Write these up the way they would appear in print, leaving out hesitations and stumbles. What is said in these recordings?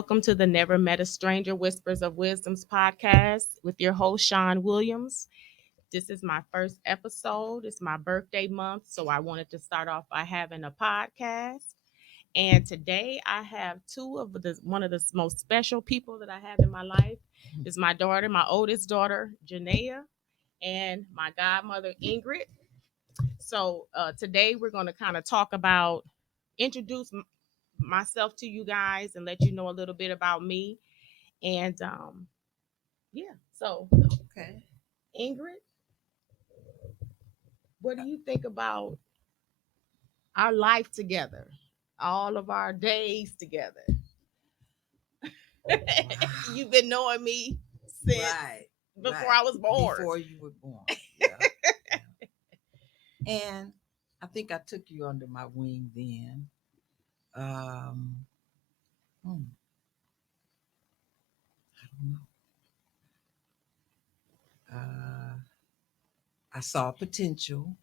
welcome to the Never Met a Stranger Whispers of Wisdom's podcast with your host, Shawn Williams. This is my first episode. It's my birthday month, so I wanted to start off by having a podcast. And today I have one of the most special people that I have in my life is my daughter, my oldest daughter, Janeia, and my godmother, Ingrid. So today we're going to kind of talk about, introduce myself to you guys and let you know a little bit about me. And yeah, so Okay. Ingrid, what do you think about our life together? All of our days together. Wow. You've been knowing me since Right. before Right. I was born. Before you were born. Yeah. And I think I took you under my wing then. Um, hmm, I don't know. I saw potential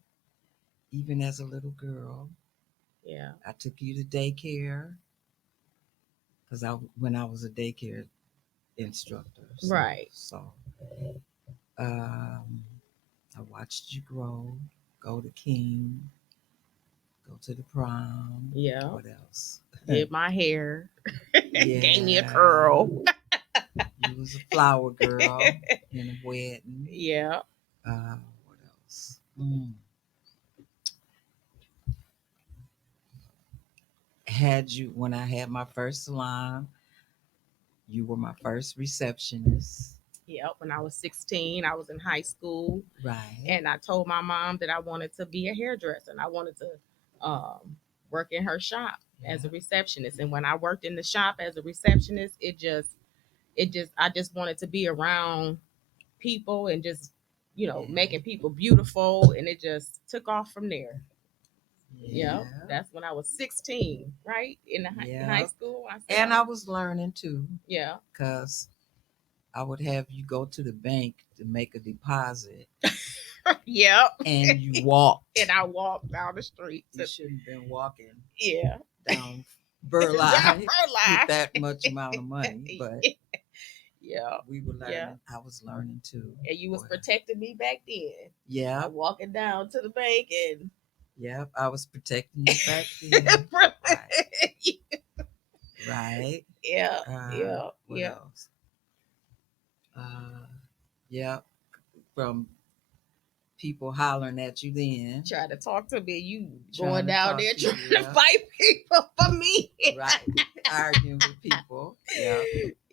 even as a little girl. Yeah. I took you to daycare because when I was a daycare instructor. Right. So um, I watched you grow, go to King, go to the prom. Yeah. What else? Did my hair. Yeah. Gave me a curl. You was a flower girl in a wedding. Yeah. What else? Had you when I had my first salon, you were my first receptionist. Yep. When I was 16, I was in high school. Right. And I told my mom that I wanted to be a hairdresser and I wanted to work in her shop as a receptionist. And when I worked in the shop as a receptionist, I just wanted to be around people and just, making people beautiful. And it just took off from there. Yeah. That's when I was 16, right? In high school. I was learning too. Yeah. Because I would have you go to the bank to make a deposit. Yep. And you walked. And I walked down the street. You shouldn't have been walking. Yeah. Down Burleigh with that much amount of money. But yeah. We were learning. Yeah. I was learning too. And you was protecting me back then. Yeah. Walking down to the bank and yep, I was protecting you back then. Right. Right. Yeah. What else? Yeah. From people hollering at you then. Trying to talk to me. You going down there trying to fight people for me. Right. Arguing with people. Yeah.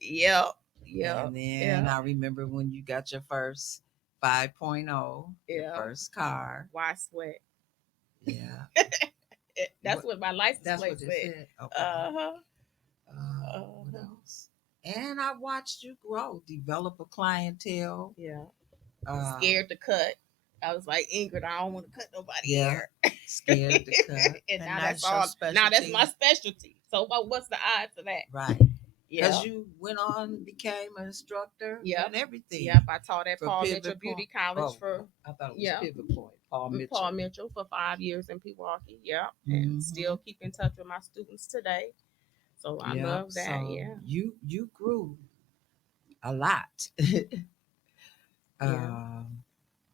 Yep. Yeah. And then I remember when you got your first 5.0, your first car. Why sweat? Yeah. That's what my license plate said. Okay. What else? And I watched you grow, develop a clientele. Yeah. Scared to cut. I was like, Ingrid, I don't want to cut nobody hair. Scared to cut. and now that's all. Now that's my specialty. So what's the odds of that? Right. Because you went on and became an instructor and everything. Yep, I taught at Paul Mitchell Beauty College for. I thought it was Pivot Point. Paul Mitchell for 5 years in Pewaukee. Yeah, and still keep in touch with my students today. So I love that. So you grew a lot.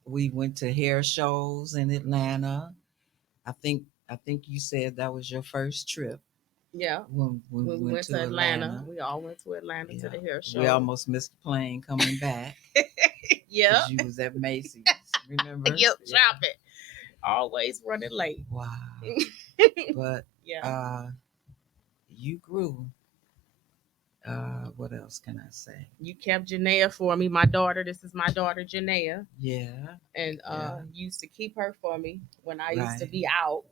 We went to hair shows in Atlanta. I think you said that was your first trip. Yeah. When we went to Atlanta. We all went to Atlanta to the hair show. We almost missed the plane coming back. Yeah. You was at Macy's, remember? Yep, shopping. Always running late. Wow. But you grew. What else can I say? You kept Janeia for me, my daughter. This is my daughter, Janeia. Yeah. And used to keep her for me when I used to be out.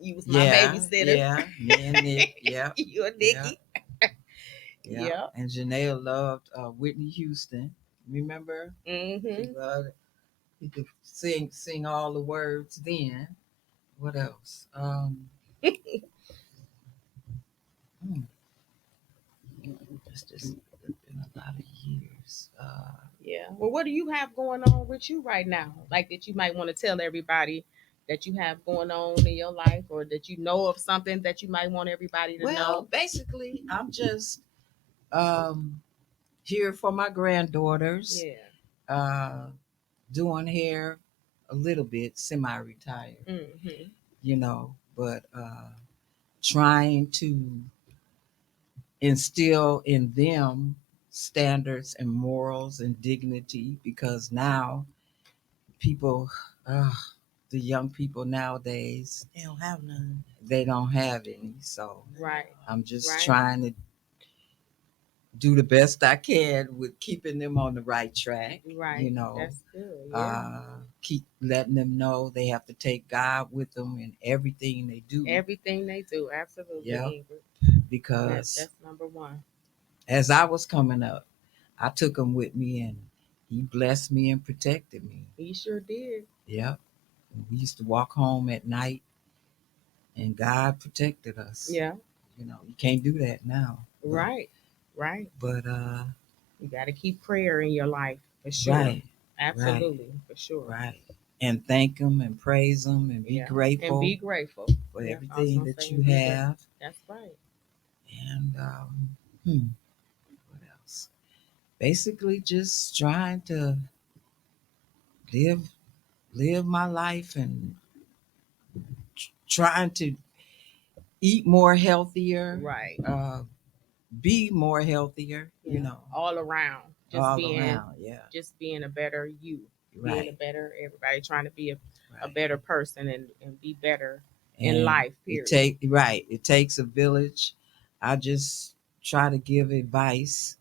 You was my babysitter. Yeah, me and Nick. Yeah. You and Nikki. Yeah. And Janeia loved Whitney Houston. Remember? Mm-hmm. He could sing all the words then. What else? It's just been a lot of years. Well, what do you have going on with you right now? Like that you might want to tell everybody that you have going on in your life, or that you know of something that you might want everybody to know? Well, basically, I'm just Um, Here for my granddaughters, Yeah. uh, doing hair a little bit, semi-retired, Mm-hmm. but trying to instill in them standards and morals and dignity because now people, uh, the young people nowadays, They don't have none. they don't have any. So Right. I'm just Right. trying to do the best I can with keeping them on the right track, Right. That's good. Yeah. keep letting them know they have to take God with them in everything they do. Everything they do, absolutely, Yeah, Ingrid. because That's number one. as I was coming up, I took him with me and he blessed me and protected me. He sure did. Yeah. We used to walk home at night and God protected us. Yeah. You can't do that now. Right. Right. But You got to keep prayer in your life for sure. right, right, Absolutely, for sure. right. And thank him and praise him and be Yeah. And be grateful grateful. for Yeah. I was everything gonna say that you and be grateful. have. That's right. And what else? Basically just trying to live live my life and trying to eat more healthier, Right. uh, be more healthier, Yeah. All around. all around. Yeah. Just being a better you. Being a Right. better everybody trying to be a Right. better person and be better in And life, period. it takes a village. I just try to give advice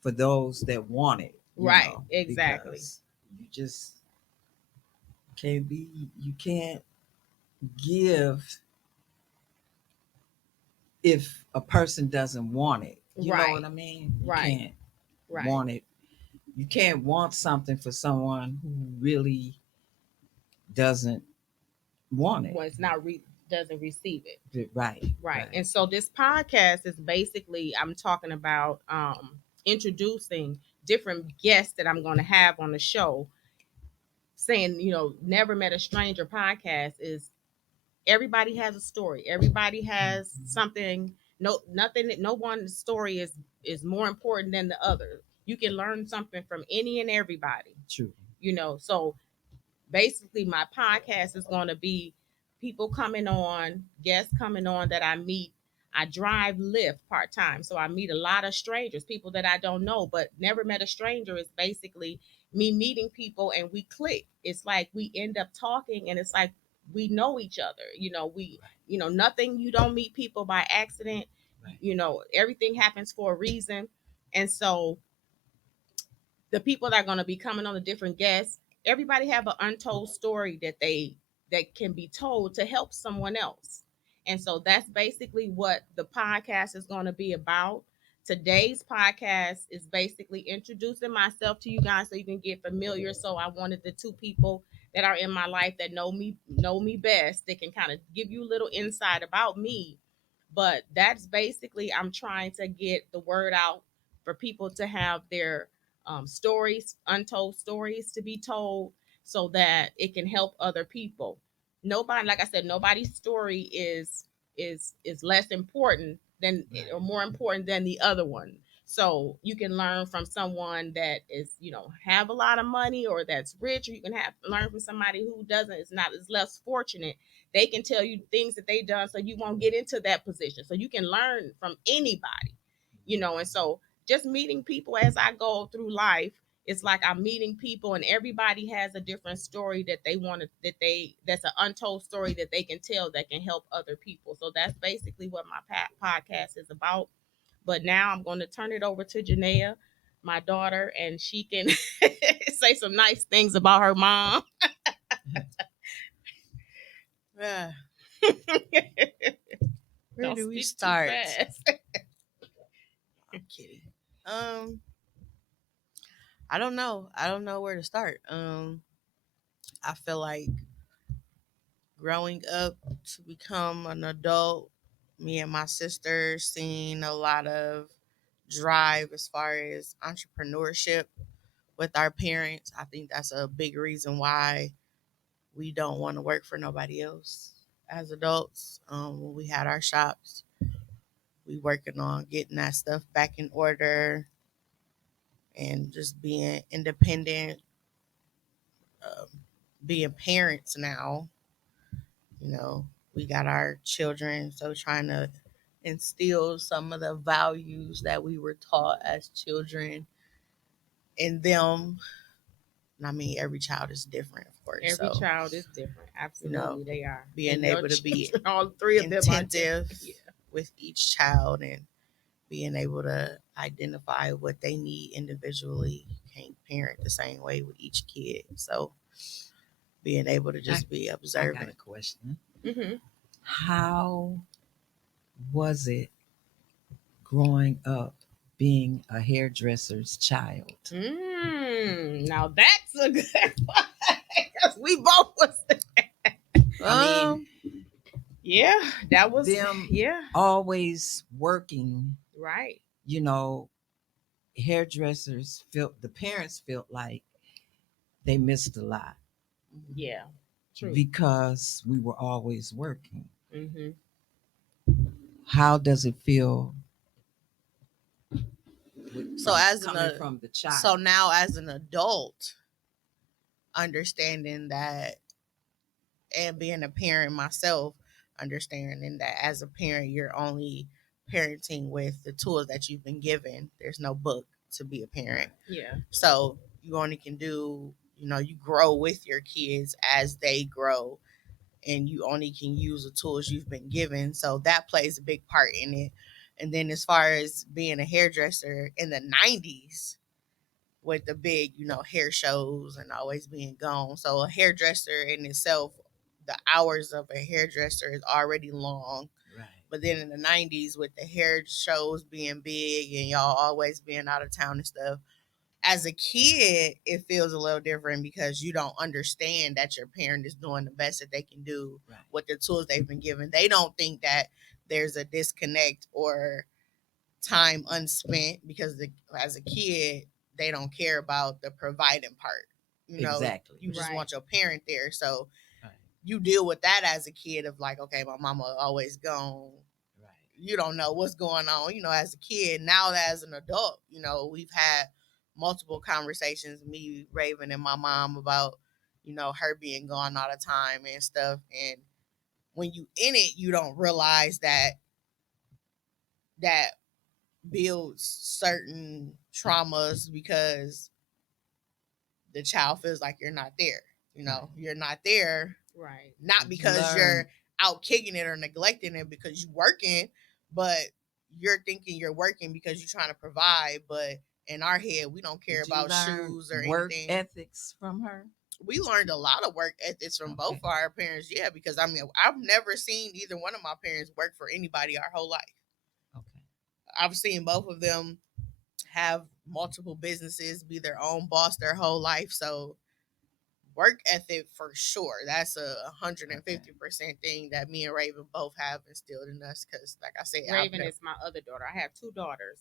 for those that want it, Right. Exactly. because you just you can't give if a person doesn't want it. You know what Right. I mean? You Right. can't Right. want it. You can't want something for someone who really doesn't want it. Well, it's not doesn't receive it. Right, Right. right, And so this podcast is basically I'm talking about introducing different guests that I'm going to have on the show, saying, never met a stranger podcast is everybody has a story. Everybody has something. No one story is more important than the other. You can learn something from any and everybody. true. So basically my podcast is going to be people coming on, guests coming on that I meet. I drive Lyft part time, so I meet a lot of strangers, people that I don't know, but never met a stranger is basically me meeting people and we click. It's like we end up talking, and it's like we know each other. Nothing. You don't meet people by accident. Right. Everything happens for a reason, and so the people that are going to be coming on, the different guests, everybody have an untold story that can be told to help someone else. And so that's basically what the podcast is going to be about. Today's podcast is basically introducing myself to you guys so you can get familiar. So I wanted the two people that are in my life that know me best, that can kind of give you a little insight about me. But that's basically, I'm trying to get the word out for people to have their stories, untold stories to be told, so that it can help other people. Nobody, like I said, nobody's story is less important than, Right. or more important than the other one. So you can learn from someone that is, have a lot of money, or that's rich, or you can have learn from somebody who doesn't, is less fortunate. They can tell you things that they done so you won't get into that position. So you can learn from anybody, and so just meeting people as I go through life, it's like I'm meeting people, and everybody has a different story that they want to, that's an untold story that they can tell that can help other people. So that's basically what my podcast is about. But now I'm going to turn it over to Janeia, my daughter, and she can say some nice things about her mom. Yeah. Where Don't do we speak too start? fast. I'm kidding. Um, I don't know. I don't know where to start. I feel like growing up to become an adult, me and my sister seen a lot of drive as far as entrepreneurship with our parents. I think that's a big reason why we don't want to work for nobody else as adults. When we had our shops, we working on getting that stuff back in order and just being independent, um, being parents now. You know, we got our children, so trying to instill some of the values that we were taught as children in them. And I mean, every child is different, of course. Every So, child is different. you know, Absolutely, they are. being And your able to be children, all three of them are attentive different. Yeah. with each child and being able to identify what they need individually. You can't parent the same way with each kid. So, being able to just be I got a observant. question. Mm-hmm. How was it growing up being a hairdresser's child? Now that's a good one. Because we both was. I mean, Yeah, that was. them Yeah, always working, right. you know, hairdressers felt, the parents felt like they missed a lot Yeah, true. because we were always working. Mm-hmm. How does it feel So as coming from the child? so now as an adult, understanding that and being a parent myself, understanding that as a parent, you're only parenting with the tools that you've been given. There's no book to be a parent. Yeah. So you only can do, you grow with your kids as they grow, and you only can use the tools you've been given. So that plays a big part in it. And then as far as being a hairdresser in the 90s, with the big, hair shows and always being gone. So a hairdresser in itself, the hours of a hairdresser is already long. Right. But then in the 90s, with the hair shows being big and y'all always being out of town and stuff, as a kid, it feels a little different because you don't understand that your parent is doing the best that they can do Right. with the tools they've been given. They don't think that there's a disconnect or time unspent because as a kid, they don't care about the providing part. Exactly. You just Right. want your parent there. So Right. you deal with that as a kid of like, okay, my mama always gone. Right. You don't know what's going on, as a kid. Now as an adult, we've had multiple conversations, me, Raven, and my mom about, her being gone all the time and stuff. And when you in it, you don't realize that builds certain traumas because the child feels like you're not there. You're not there, Right. not because you're out kicking it or neglecting it because you're working, but you're thinking you're working because you're trying to provide. But in our head, we don't care about shoes or work anything. ethics from her? We learned a lot of work ethics from both of our parents. Yeah, because I mean, I've never seen either one of my parents work for anybody our whole life. Okay. I've seen both of them have multiple businesses, be their own boss their whole life. So work ethic for sure. That's a 150% thing that me and Raven both have instilled in us. Because, like I said, Raven is my other daughter. I have two daughters,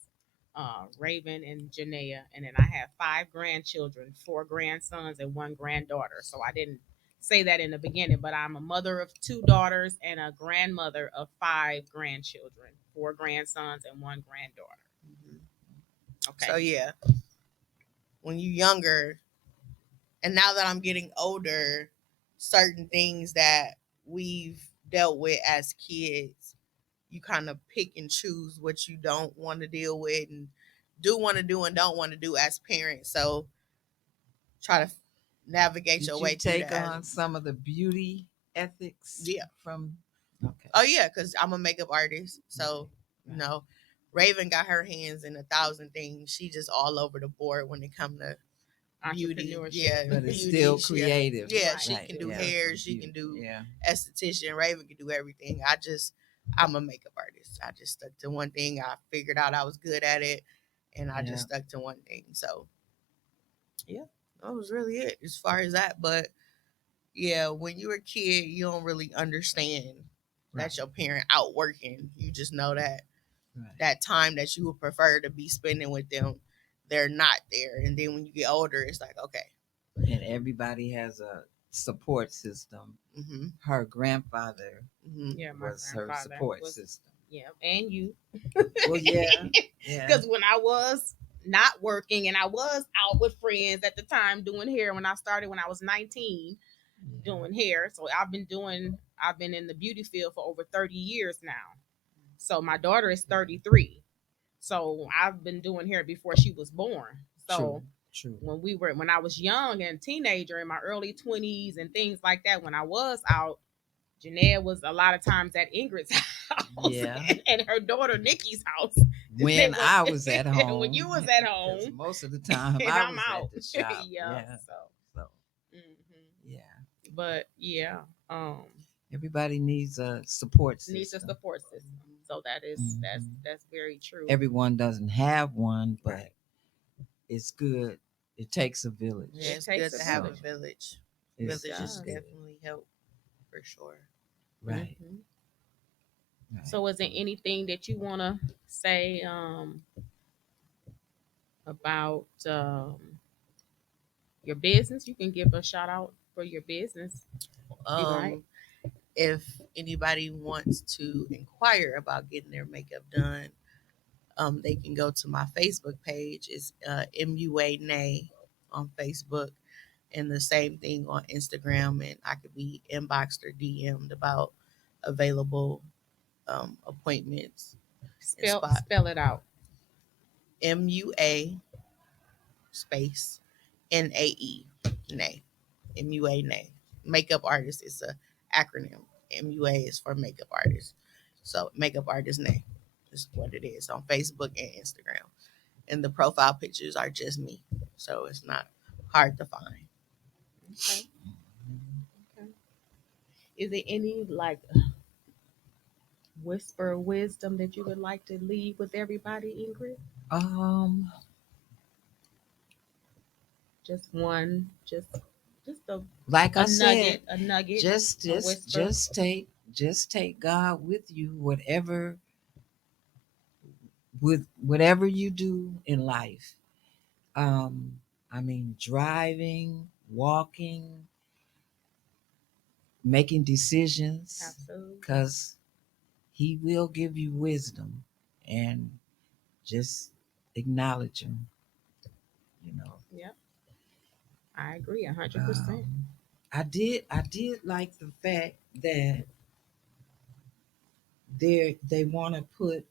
Raven and Janeia, and then I have 5 grandchildren, 4 grandsons, and 1 granddaughter. So I didn't say that in the beginning, but I'm a mother of 2 daughters and a grandmother of 5 grandchildren, 4 grandsons, and 1 granddaughter. Okay. So yeah, when you're younger, and now that I'm getting older, certain things that we've dealt with as kids, you kind of pick and choose what you don't want to deal with and do want to do and don't want to do as parents. So try to navigate your way through that. Take on some of the beauty ethics? Yeah. From okay. Oh yeah, because I'm a makeup artist, so Right. Raven got her hands in 1,000 things. She just all over the board when it comes to beauty. Yeah, but it's beauty, still creative. Yeah, Right. she Right. can do Yeah. hair. She can do Yeah. esthetician. Raven can do everything. I'm a makeup artist. I just stuck to one thing. I figured out I was good at it, and I just stuck to one thing. So, yeah, that was really it as far as that. But yeah, when you're a kid, you don't really understand that your parent out working. You just know that that time that you would prefer to be spending with them, they're not there. And then when you get older, it's like, okay. And everybody has a support system. Mm-hmm. Her grandfather Mm-hmm. Yeah, my was her support system. Yeah, and you. Well, yeah, yeah, Because when I was not working and I was out with friends at the time doing hair when I started when I was 19 yeah. doing hair. So I've been in the beauty field for over 30 years now. So my daughter is 33. So I've been doing hair before she was born. True, So true. when I was young and teenager in my early 20s and things like that, when I was out, Janaya was a lot of times at Ingrid's house Yeah. and her daughter Nikki's house. They When were I was at when you home, was at because home most of the time and I I'm was out. at the shop. Yeah. Yeah. So, So, hmm yeah. but yeah, Everybody needs a support needs a system. support system. So that is Hmm. that's very true. Everyone doesn't have one, but Right. it's good. It takes a Yeah, village. It it's takes good a to have a village. So village. It it's Villages does. good. definitely help for sure. Right. Hmm. Right. So, is there anything that you want to say about your business? You can give a shout out for your business if you like. Um, if anybody wants to inquire about getting their makeup done, they can go to my Facebook page. It's MUA Nay on Facebook, and the same thing on Instagram. And I could be inboxed or DM'd about available appointments and spot. Spell it out. MUA space NAE Nay. MUA Nay. Makeup artist is a acronym. MUA is for makeup artist. So makeup artist Nay is what it is on Facebook and Instagram. And the profile pictures are just me. So it's not hard to find. Okay. Okay. Is there any like whisper of wisdom that you would like to leave with everybody, Ingrid? Um, Just one, just like I said, a nugget, just a just whisper. just take God with you, whatever you do in life. Um, I mean, driving, walking, making decisions, Absolutely. because He will give you wisdom, and just acknowledge Him. You know. Yep. I agree 100%. Um, I did like the fact that they want to put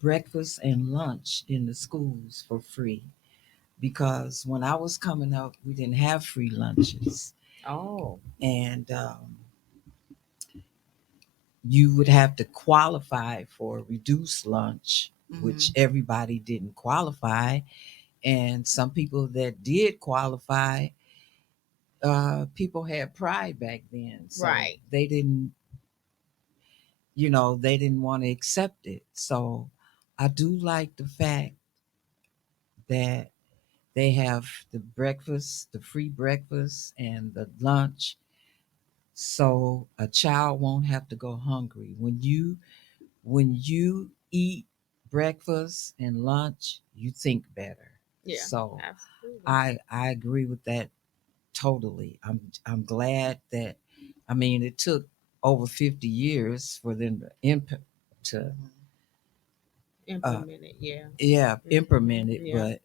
breakfast and lunch in the schools for free, because when I was coming up, we didn't have free lunches, Oh, and you would have to qualify for a reduced lunch, which Mm-hmm. everybody didn't qualify, and some people that did qualify, people had pride back then, so right. they didn't want to accept it. So I do like the fact that they have the free breakfast and the lunch, so a child won't have to go hungry. When you eat breakfast and lunch, you think better. Yeah, So absolutely. I agree with that totally. I'm glad that, I mean, it took over 50 years for them to Mm-hmm. uh Implement it. Yeah. yeah, implement it, Yeah. but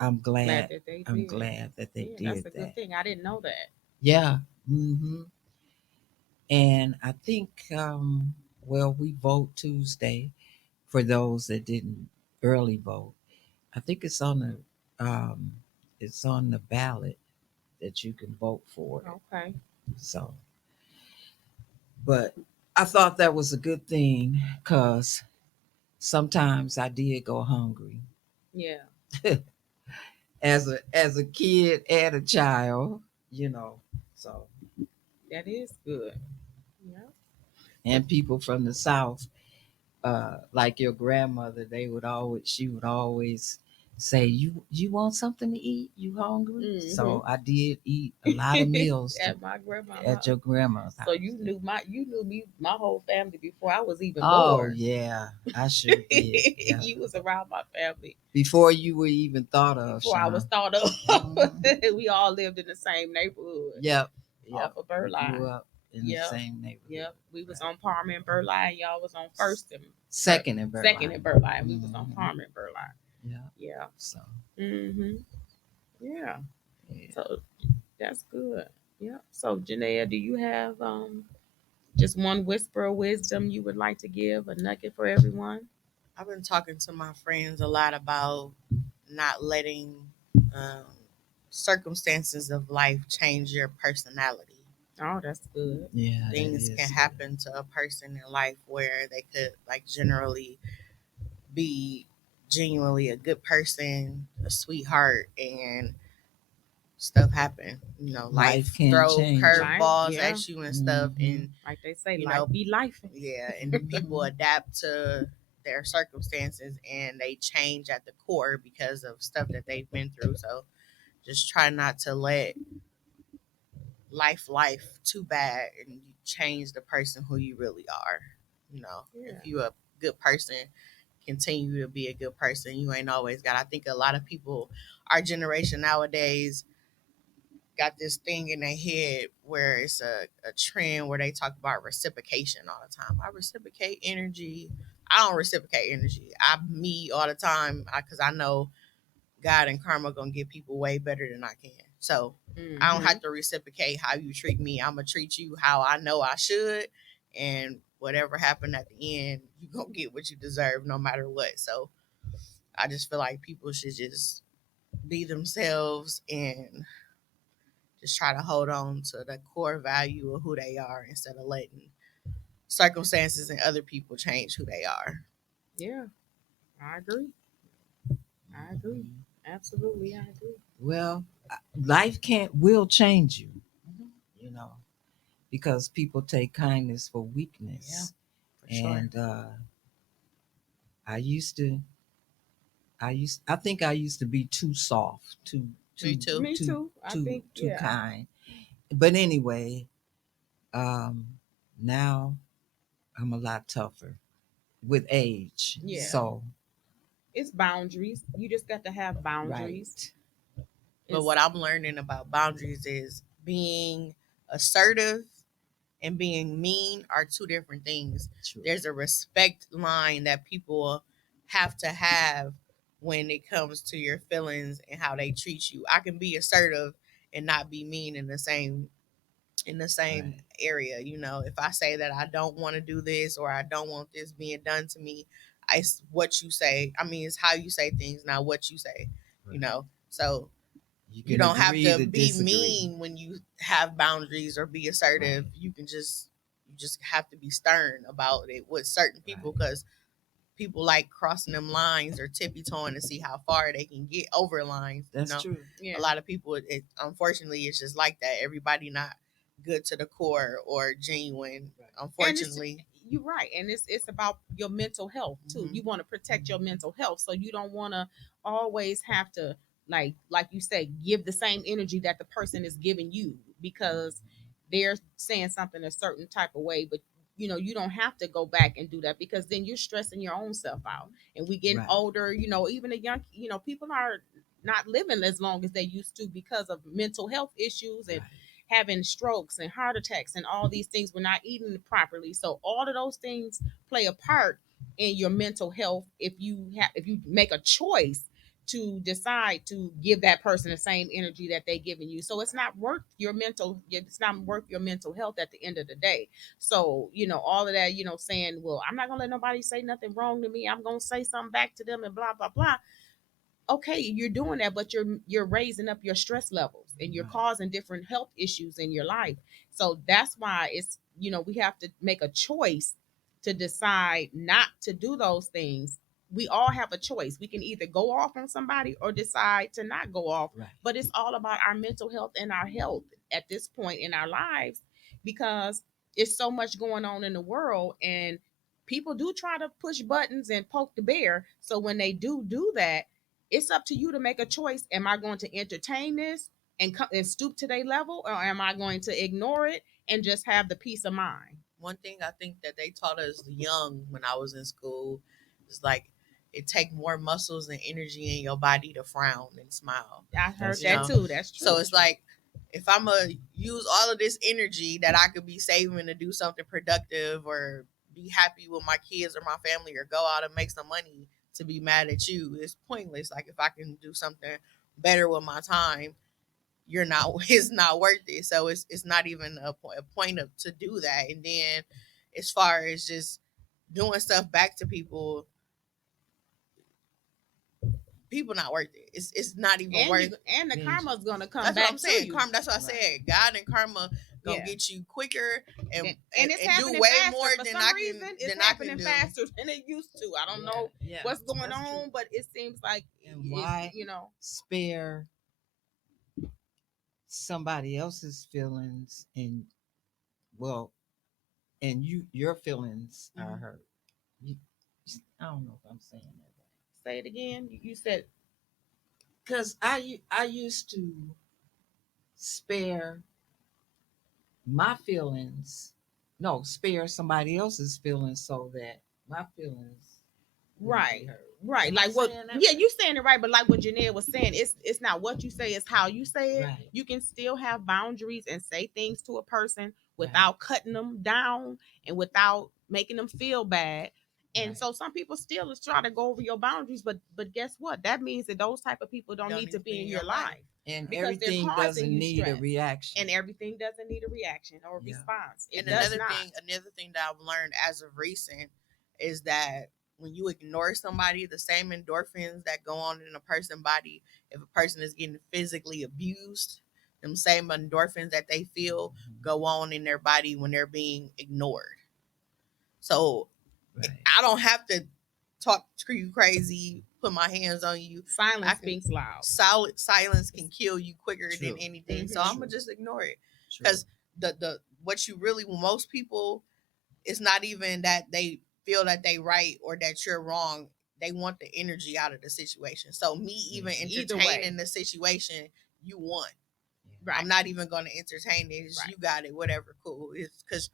I'm Glad glad that they I'm did. glad that they Yeah, that's did a good that. thing. I didn't know that. Yeah. And I think, well, we vote Tuesday for those that didn't early vote. I think it's on the ballot that you can vote for it. Okay. So, but I thought that was a good thing, because sometimes I did go hungry Yeah, as a kid and a child, you know. So, that is good. Yeah. But and people from the South, like your grandmother, she would always say, you want something to eat? You hungry? hmm So I did eat a lot of meals at my grandma's at house. your grandma's So house. Yeah. you knew me, my whole family before I was even Oh born. yeah, I sure did. Yeah. You was around my family Before you were even thought of, before I was Sean. thought of. Mhm. We all lived in the same neighborhood Yep. off Yep. of You grew Birdline. up. in the Yep. same neighborhood. Yep. We was Right. on Palmer and Burleigh, and y'all was on First and Second in Second Burleigh. and Burleigh. We was on Hmm. Palmer and Burleigh. Yeah. Yeah. So Mhm. Yeah. yeah. So that's good. Yeah. So Janaya, do you have just one whisper of wisdom you would like to give, a nugget for everyone? I've been talking to my friends a lot about not letting um, circumstances of life change your personality. Oh, that's good. Yeah, that Things can is good. happen to a person in life where they could, like, generally be genuinely a good person, a sweetheart, and stuff happen. Life Life can throw change you. Life, curveballs yeah. at you and stuff, Hmm. and Like they say, you life know, be life. yeah, and people adapt to their circumstances and they change at the core because of stuff that they've been through. So just try not to let life too bad and you change the person who you really are. If Yeah. you a good person, continue to be a good person. You ain't always got. I think a lot of people, our generation nowadays, got this thing in their head where it's a trend where they talk about reciprocation all the time. I reciprocate energy. I don't reciprocate energy. I me all the time because I know God and karma gonna get people way better than I can. So I don't Mm-hmm. have to reciprocate how you treat me. I'm gonna treat you how I know I should, and whatever happened at the end, you gonna get what you deserve no matter what. So I just feel like people should just be themselves and just try to hold on to the core value of who they are instead of letting circumstances and other people change who they are. Yeah. I agree. I agree. Mhm. Absolutely, I agree. Well, life can't will change you. Mhm. You know, because people take kindness for Yeah, weakness, for sure. and I used to. I think I used to be too soft, Me too. Me too. I think, too yeah. kind. But anyway, um, now I'm a lot tougher with age. Yeah. Yeah. So It's boundaries. You just got to have boundaries. right, But It's what I'm learning about boundaries is being assertive and being mean are two different things. true. There's a respect line that people have to have when it comes to your feelings and how they treat you. I can be assertive and not be mean in the same Right, area. If I say that I don't want to do this or I don't want this being done to me, what you say. I mean, it's how you say things, not what you say. right. So You you can don't have agree to to be disagree. mean when you have boundaries or be assertive. Right, You just have to be stern about it with certain people right. because people like crossing them lines or tippy toeing to see how far they can get over lines. That's true. A yeah. lot of people, unfortunately, it's just like that. Everybody not good to the core or genuine. Right. And it's Unfortunately. you're right. And it's about your mental health too. Hmm. You want to protect your mental health. So you don't want to always have to like you say, give the same energy that the person is giving you because they're saying something a certain type of way, but you don't have to go back and do that because then you're stressing your own self out. And we getting Right, older, even the young, people are not living as long as they used to because of mental health issues and right. having strokes and heart attacks and all these things. We're not eating properly. So all of those things play a part in your mental health if you make a choice to decide to give that person the same energy that they giving you. So it's not worth your mental health at the end of the day. So, all of that, saying, well, I'm not gonna let nobody say nothing wrong to me. I'm gonna say something back to them and blah, blah, blah. Okay, you're doing that, but you're raising up your stress levels and you're Right. causing different health issues in your life. So that's why we have to make a choice to decide not to do those things. We all have a choice. We can either go off on somebody or decide to not go off. Right. But it's all about our mental health and our health at this point in our lives because it's so much going on in the world and people do try to push buttons and poke the bear. So when they do that, it's up to you to make a choice. Am I going to entertain this and stoop to their level, or am I going to ignore it and just have the peace of mind? One thing I think that they taught us young when I was in school is like it take more muscles and energy in your body to frown than smile. I heard That's You that true. know, too. That's so true. it's like if I'm gonna use all of this energy that I could be saving to do something productive or be happy with my kids or my family or go out and make some money to be mad at you, it's pointless. Like if I can do something better with my time, you're not it's not worth it. So it's not even a point of to do that. And then as far as just doing stuff back to people, people not worth it. It's not even And worth. and the karma's gonna come That's what back I'm to saying. you. Karma. That's what I said. God and karma gonna Yeah. get you quicker and, And it's and do happening way faster. more For than some I reason, can it's than I can happening do. faster than it used to. I don't know what's going on, true. but it seems like And why spare somebody else's feelings and well, and your feelings are hurt. You, I don't know if I'm saying that right. Say it again. You said Because I used to spare my feelings, no, spare somebody else's feelings so that my feelings wouldn't be right. hurt. Right, Am like I what? saying that Yeah, right? you saying it right, but like what Janelle was saying, it's not what you say, it's how you say it. Right. You can still have boundaries and say things to a person Right. without cutting them down and without making them feel bad. And Right. so some people still is try to go over your boundaries, but guess what? That means that those type of people don't need to be in your life And because they're everything causing doesn't you need a stress, reaction. and everything doesn't need a reaction or a Yeah. response. It And does not. another thing that I've learned as of recent is that when you ignore somebody, the same endorphins that go on in a person's body, if a person is getting physically abused, them same endorphins that they feel go on in their body when they're being ignored. So Right. I don't have to talk to you crazy, put my hands on you. Silence speaks loud. Silence can kill you quicker True. than anything. Mhm. So I'm gonna just ignore it True. because the what you really most people, it's not even that they feel that they right or that you're wrong. They want the energy out of the situation. So me even Either way. entertaining the situation, you won. Right. I'm not even going to entertain it. Right. You got it. Whatever. Cool. It's because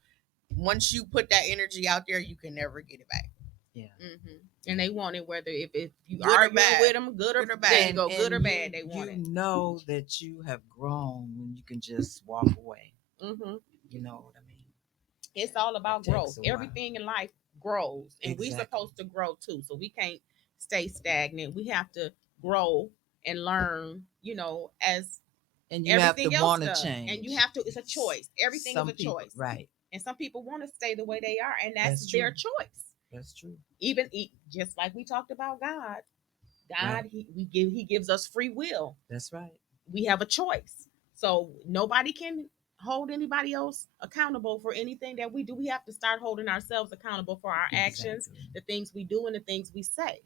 once you put that energy out there, you can never get it back. Yeah. And they want it whether if you Good or arguing bad. with them, good or bad. There you go, good or bad. They want you it. know that you have grown when you can just walk away. You know what I mean? It's all about It takes growth. a while. Everything in life grows, and we're Exactly. supposed to grow too. So we can't stay stagnant. We have to grow and learn. As And you have to everything else want to does. change. And you have to. It's a choice. Everything Some is a people, choice. right? And some people want to stay the way they are, and that's true. their choice. That's true. Even just like we talked about God, Right. He gives us free will. That's right. We have a choice. So nobody can hold anybody else accountable for anything that we do. We have to start holding ourselves accountable for our actions, the things we do, and the things we say.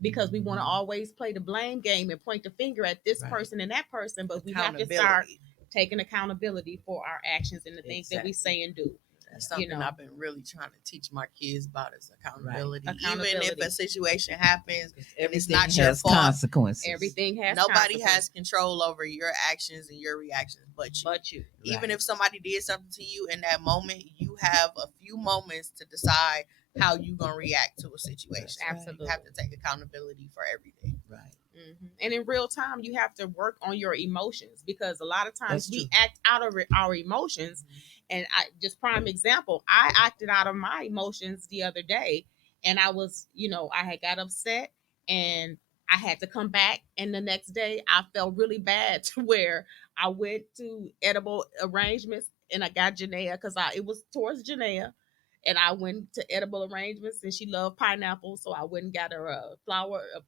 Because we want to always play the blame game and point the finger at this person and that person, but we have to start taking accountability for our actions and the things that we say and do. That's something I've been really trying to teach my kids about is accountability. Even if a situation happens and it's not your fault, consequences. Everything has nobody has control over your actions and your reactions but you. Even if somebody did something to you in that moment, you have a few moments to decide how you're going to react to a situation. Absolutely. You have to take accountability for everything. Right. And in real time, you have to work on your emotions because a lot of times we act out of our emotions. And just prime example, I acted out of my emotions the other day, and I was, I had got upset, and I had to come back. And the next day, I felt really bad to where I went to edible arrangements, and I got Janeia because it was towards Janeia. And I went to edible arrangements, and she loved pineapple, so I went and got her a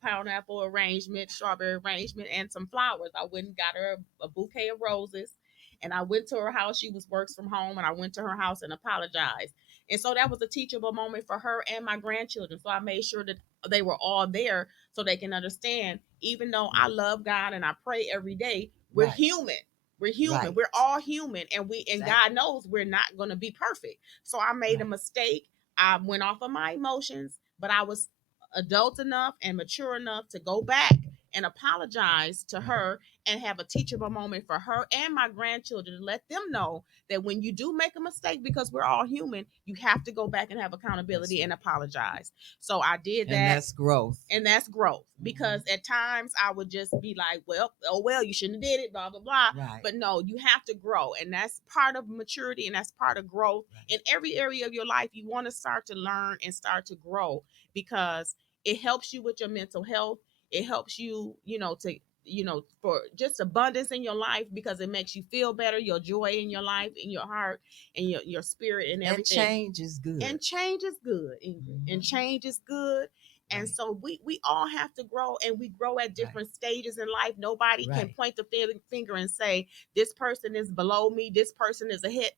pineapple arrangement, strawberry arrangement, and some flowers. I went and got her a bouquet of roses, and I went to her house. She works from home, and I went to her house and apologized. And so that was a teachable moment for her and my grandchildren. So I made sure that they were all there so they can understand. Even though I love God and I pray every day, we're human. We're human. Right. We're all human, and God knows we're not going to be perfect. So I made a mistake. I went off of my emotions, but I was adult enough and mature enough to go back and apologize to her and have a teachable moment for her and my grandchildren to let them know that when you do make a mistake, because we're all human, you have to go back and have accountability and apologize. So I did that. And that's growth. And that's growth, because at times I would just be like, well, oh well, you shouldn't have did it, blah blah blah. Right. But no, you have to grow, and that's part of maturity, and that's part of growth. Right. In every area of your life, you want to start to learn and start to grow, because it helps you with your mental health. It helps you, to for just abundance in your life, because it makes you feel better, your joy in your life, in your heart, and your spirit, and everything. And change is good. And change is good, Ingrid. And change is good. And Right. so we all have to grow, and we grow at different stages in life. Nobody can Right. point the finger and say this person is below me, this person is ahead.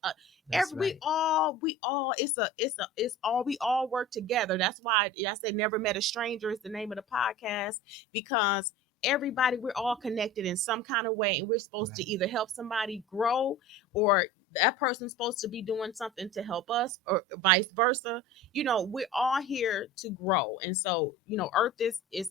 That's right. We all work together. That's why I say never met a stranger is the name of the podcast, because everybody, we're all connected in some kind of way, and we're supposed to Right. either help somebody grow, or that person's supposed to be doing something to help us, or vice versa. We're all here to grow. And so, earth is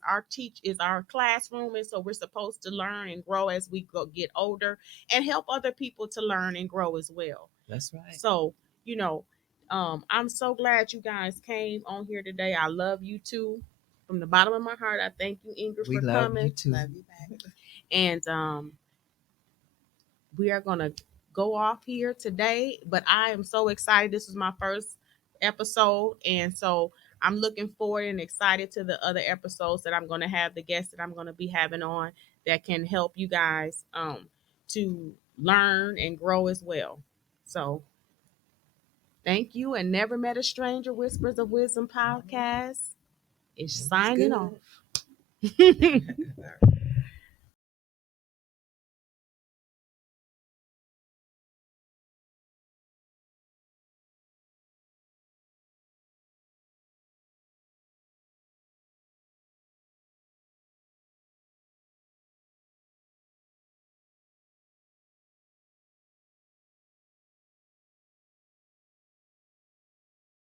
our classroom, and so we're supposed to learn and grow as we get older, and help other people to learn and grow as well. That's right. So, I'm so glad you guys came on here today. I love you too. From the bottom of my heart, I thank you, Ingrid, We for love coming. you too. Love you back. And we are going to go off here today, but I am so excited. This is my first episode, and so I'm looking forward and excited to the other episodes that I'm going to have, the guests that I'm going to be having on, that can help you guys to learn and grow as well. So thank you, and Never Met a Stranger Whispers of Wisdom podcast is signing off. All right.